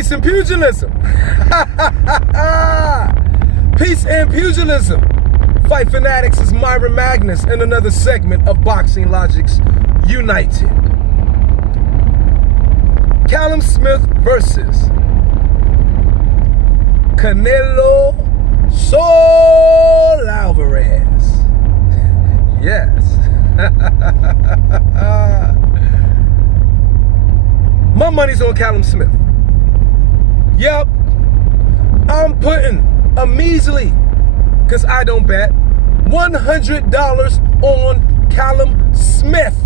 Peace and pugilism. Peace and pugilism. Fight Fanatics is Myron Magnus in another segment of Boxing Logics United. Callum Smith versus CANELO Alvarez. Yes. My money's on Callum Smith. Yep. I'm putting a measly, because I don't bet, $100 on Callum Smith.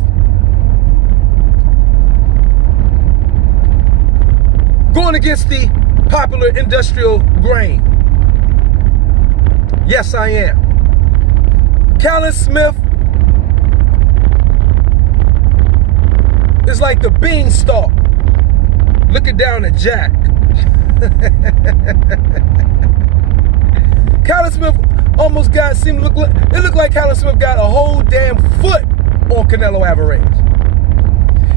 Going against the popular industrial grain. Yes, I am. Callum Smith is like the beanstalk looking down at Jack. Callum Smith almost it looked like Callum Smith got a whole damn foot on Canelo Alvarez.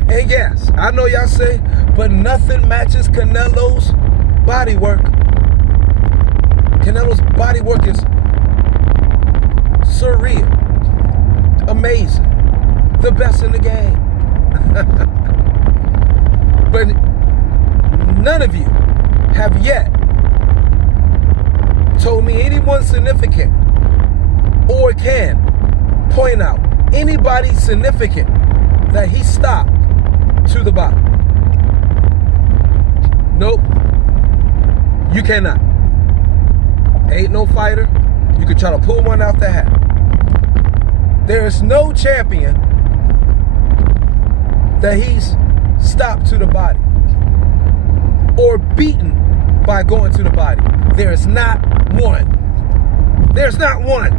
And yes, I know y'all say, but nothing matches Canelo's body work. Canelo's body work is surreal, amazing, the best in the game. But none of you have yet told me anyone significant or can point out anybody significant that he stopped to the body. Nope. You cannot. Ain't no fighter. You could try to pull one out the hat. There is no champion that he's stopped to the body or beaten by going to the body. There is not one. There's not one.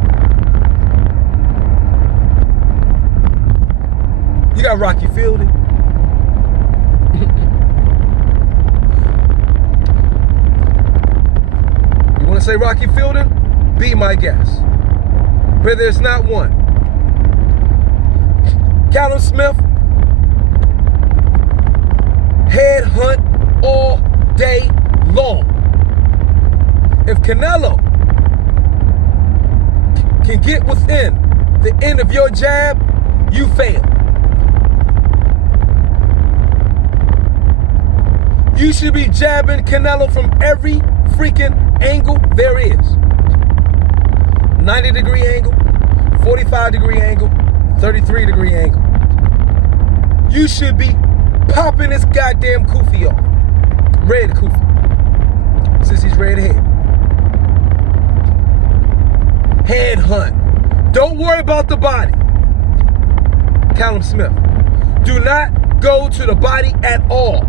You got Rocky Fielding. You want to say Rocky Fielding? Be my guest. But there's not one. Callum Smith, head hunt all day long. If Canelo can get within the end of your jab, you fail. You should be jabbing Canelo from every freaking angle there is. 90-degree angle, 45-degree angle, 33-degree angle. You should be popping this goddamn kufi off. Red kufi. Since he's red head. Head hunt. Don't worry about the body. Callum Smith. Do not go to the body at all.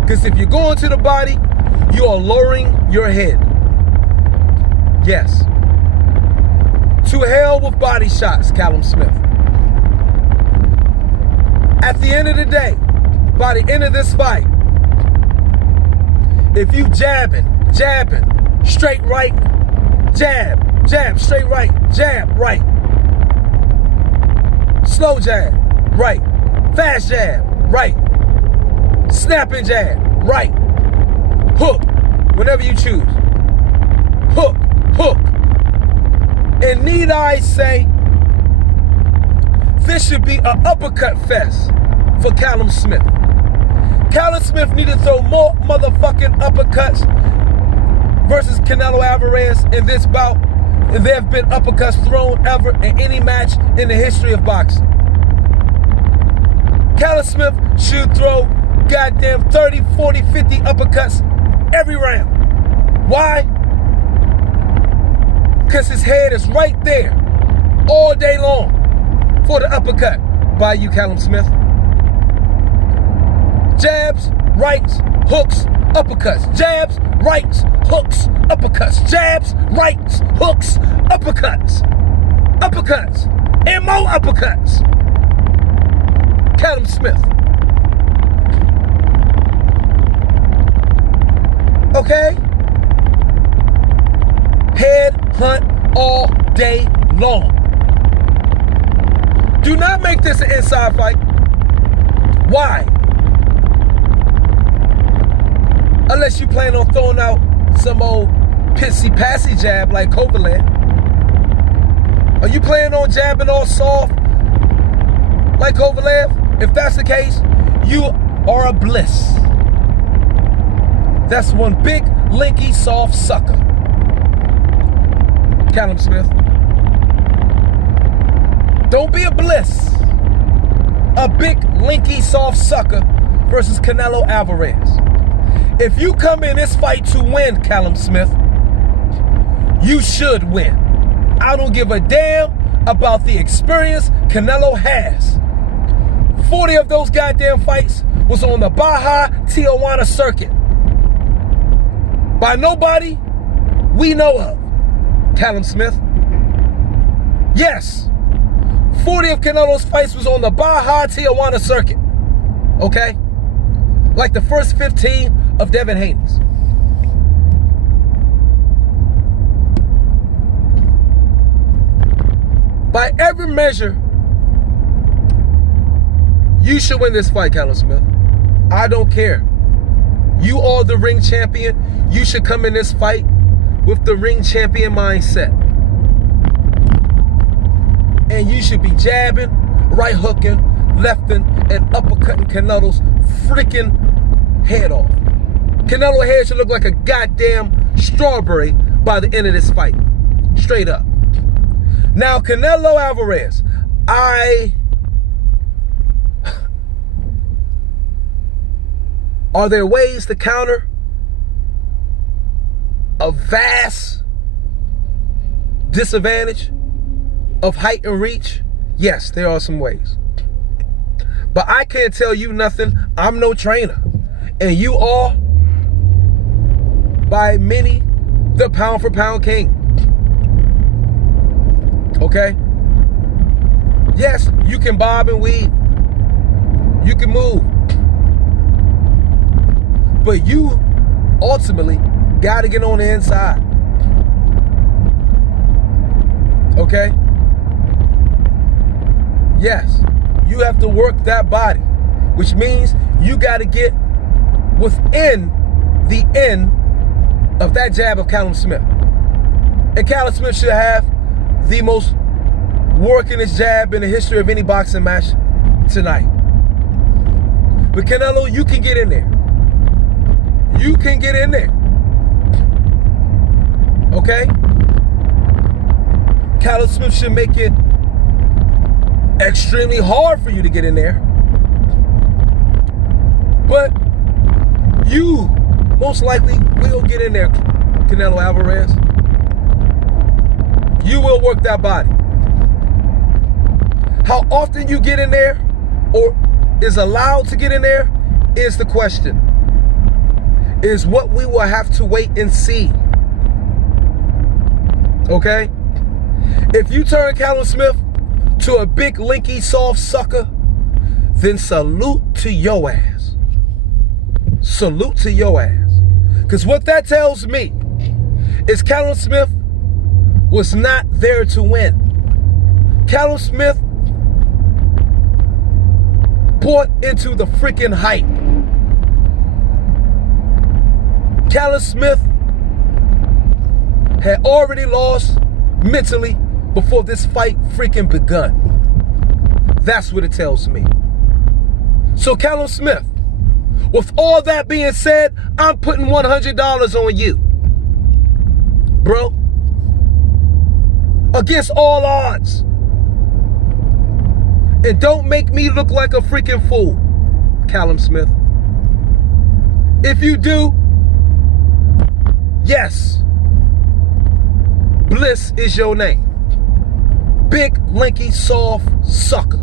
Because if you're going to the body, you are lowering your head. Yes. To hell with body shots, Callum Smith. At the end of the day, by the end of this fight, if you jabbing, straight right, jab, straight right, jab, right. Slow jab, right. Fast jab, right. Snapping jab, right. Hook, whenever you choose. Hook. And need I say, this should be an uppercut fest for Callum Smith. Callum Smith need to throw more motherfucking uppercuts versus Canelo Alvarez in this bout than there have been uppercuts thrown ever in any match in the history of boxing. Callum Smith should throw goddamn 30, 40, 50 uppercuts every round. Why? Because his head is right there all day long for the uppercut by you, Callum Smith. Jabs, rights, hooks, uppercuts. Jabs, rights, hooks, uppercuts. Jabs, rights, hooks, uppercuts. Uppercuts. And more uppercuts. Callum Smith. Okay? Head hunt all day long. Do not make this an inside fight. Why? Unless you plan on throwing out some old pissy-passy jab like Kovalev. Are you planning on jabbing all soft like Kovalev? If that's the case, you are a bliss. That's one big, linky, soft sucker. Callum Smith. Don't be a bliss. A big, linky, soft sucker versus Canelo Alvarez. If you come in this fight to win, Callum Smith, you should win. I don't give a damn about the experience Canelo has. 40 of those goddamn fights was on the Baja Tijuana circuit. By nobody we know of, Callum Smith. Yes, 40 of Canelo's fights was on the Baja Tijuana circuit. Okay? Like the first 15 of Devin Haney's. By every measure, you should win this fight, Callum Smith. I don't care. You are the ring champion. You should come in this fight with the ring champion mindset. And you should be jabbing, right hooking, lefting, and uppercutting Canelo's freaking head off. Canelo's head should look like a goddamn strawberry by the end of this fight. Straight up. Now, Canelo Alvarez, are there ways to counter a vast disadvantage of height and reach? Yes, there are some ways. But I can't tell you nothing. I'm no trainer. And you are, by many, the pound for pound king. Okay? Yes, you can bob and weave. You can move. But you ultimately got to get on the inside. Okay? Yes, you have to work that body, which means you got to get within the end of that jab of Callum Smith. And Callum Smith should have the most working his jab in the history of any boxing match tonight. But Canelo, you can get in there. You can get in there. Okay? Callum Smith should make it extremely hard for you to get in there. But you most likely will get in there, Canelo Alvarez. You will work that body. How often you get in there or is allowed to get in there is the question. Is what we will have to wait and see. Okay? If you turn Callum Smith to a big, linky, soft sucker, then salute to your ass. Salute to your ass. Because what that tells me is Callum Smith was not there to win. Callum Smith bought into the freaking hype. Callum Smith had already lost mentally before this fight freaking begun. That's what it tells me. So Callum Smith, with all that being said, I'm putting $100 on you, bro. Against all odds. And don't make me look like a freaking fool, Callum Smith. If you do, yes, Bliss is your name. Big, lanky, soft sucker.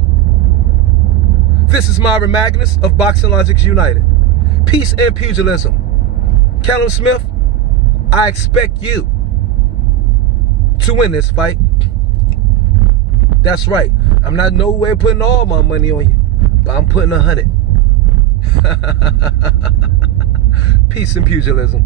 This is Myron Magnus of Boxing Logics United. Peace and pugilism. Callum Smith, I expect you to win this fight. That's right. I'm not nowhere putting all my money on you, but I'm putting 100. Peace and pugilism.